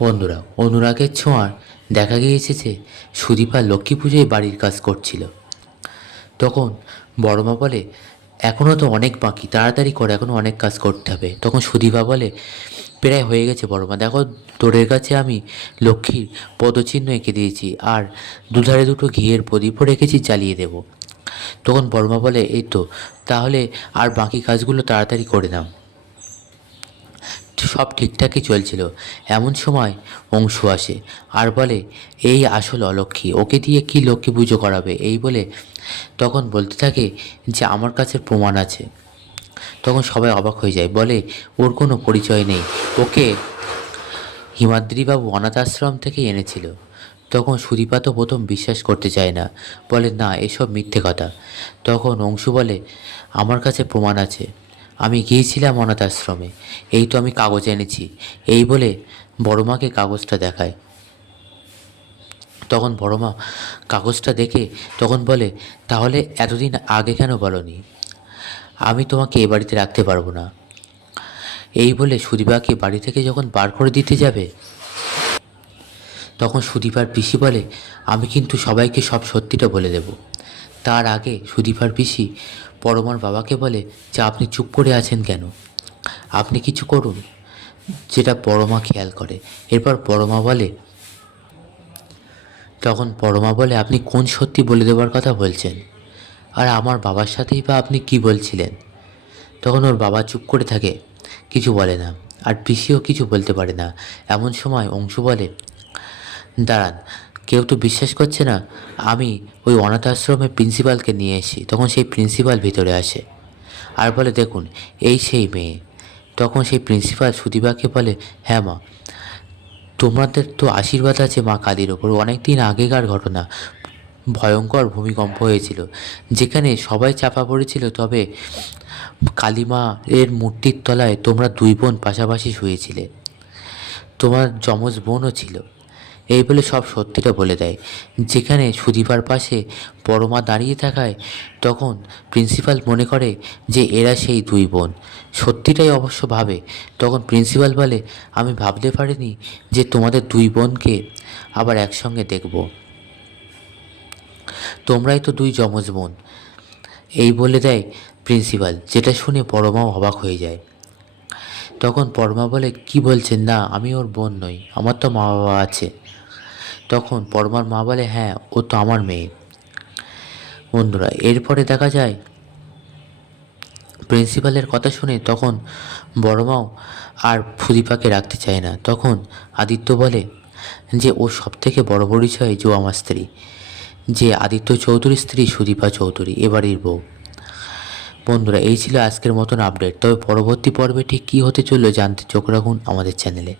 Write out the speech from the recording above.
বন্ধুরা, অনুরাগের ছোঁয়ার দেখা গিয়েছে যে সুদীপা লক্ষ্মী পুজোয় বাড়ির কাজ করছিল। তখন বড়মা বলে এখনও তো অনেক বাকি, তাড়াতাড়ি করে এখনও অনেক কাজ করতে হবে। তখন সুদীপা বলে, প্রায় হয়ে গেছে বড়মা, দেখো তোরের কাছে আমি লক্ষ্মীর পদচিহ্ন এঁকে দিয়েছি, আর দুধারে দুটো ঘিয়ের প্রদীপও রেখেছি, জ্বালিয়ে দেব। তখন বড়মা বলে, এই তো, তাহলে আর বাকি কাজগুলো তাড়াতাড়ি করে নাও। সব ঠিকঠাকই চলছিল। এমন সময় অংশু আসে, আর বলে, এই আসল অলক্ষী, ওকে দিয়ে কি লক্ষ্মী পুজো করাবে? এই বলে তখন বলতে থাকে যে, আমার কাছে প্রমাণ আছে। তখন সবাই অবাক হয়ে যায়, বলে, ওর কোনো পরিচয় নেই। ওকে হিমাদ্রিবাবু অনাথ আশ্রম থেকে এনেছিল। তখন সুদীপা তো প্রথম বিশ্বাস করতে চায় না, বলে, না, এসব মিথ্যে কথা। তখন অংশু বলে, আমার কাছে প্রমাণ আছে। আমি গিয়েছিলাম অনাথ আশ্রমে এই তো আমি কাগজ এনেছি। এই বলে বড়মাকে কাগজটা দেখায়। তখন বড়মা কাগজটা দেখে তখন বলে, তাহলে এতদিন আগে কেন বলনি? আমি তোমাকে এ বাড়িতে রাখতে পারব না। এই বলে সুদীপাকে বাড়ি থেকে যখন বার করে দিতে যাবে, তখন সুদীপার পিসি বলে, আমি কিন্তু সবাইকে সব সত্যিটা বলে দেব। তার আগে সুদীপার পিসি পরমার বাবাকে বলে যে, আপনি চুপ করে আছেন কেন? আপনি কিছু করুন। যেটা পরমা খেয়াল করে। এরপর পরমা বলে, তখন পরমা বলে, আপনি কোন সত্যি বলে দেওয়ার কথা বলছেন? আর আমার বাবার সাথেই বা আপনি কি বলছিলেন? তখন ওর বাবা চুপ করে থাকে, কিছু বলে না, আর পিসিও কিছু বলতে পারে না। এমন সময় অংশু বলে, দাঁড়ান কেউ তো বিশ্বাস করছে না, আমি ওই অনাথ আশ্রমের প্রিন্সিপালকে নিয়ে এসেছি। তখন সেই প্রিন্সিপাল ভিতরে আসে আর বলে, দেখুন, এই সেই মেয়ে। তখন সেই প্রিন্সিপাল সুদীপাকে বলে হ্যাঁ মা, তোমাদের তো আশীর্বাদ আছে মা কালীর ওপর। অনেক দিন আগেকার ঘটনা, ভয়ঙ্কর ভূমিকম্প হয়েছিল, যেখানে সবাই চাপা পড়েছিল। তবে কালীমা এর মূর্তির তলায় তোমরা দুই বোন পাশাপাশি শুয়েছিলে। তোমার যমজ বোনও ছিল। এই বলে সব সত্যিটা বলে দেয়। যেখানে সুদীপার পাশে পরমা দাঁড়িয়ে থাকায় তখন প্রিন্সিপাল মনে করে যে এরা সেই দুই বোন। সত্যিটাই অবশ্য ভাবে। তখন প্রিন্সিপাল বলে, আমি ভাবতে পারিনি যে তোমাদের দুই বোনকে আবার একসঙ্গে দেখব। তোমরাই তো দুই যমজ বোন। এই বলে দেয় প্রিন্সিপাল, যেটা শুনে পরমাও অবাক হয়ে যায়। তখন পরমা বলে, কি বলছেন? না, আমি ওর বোন নই, আমার তো মা বাবা আছে। তখন পরমার মা বলে হ্যাঁ ও তো আমার মেয়ে। বন্ধুরা, এরপরে দেখা যায়, প্রিন্সিপালের কথা শুনে তখন বড়মাও আর ফুদিপাকে রাখতে চায় না। তখন আদিত্য বলে, যে ও সব থেকে বড় পরিচয় যে আমার স্ত্রী, যে আদিত্য চৌধুরীর স্ত্রী সুদীপা চৌধুরী এবাড়ির বউ। বন্ধুরা, এই ছিল আজকের মতন আপডেট তবে পরবর্তী পর্বে ঠিক কী হতে চলল জানতে চোখ রাখুন আমাদের চ্যানেলে।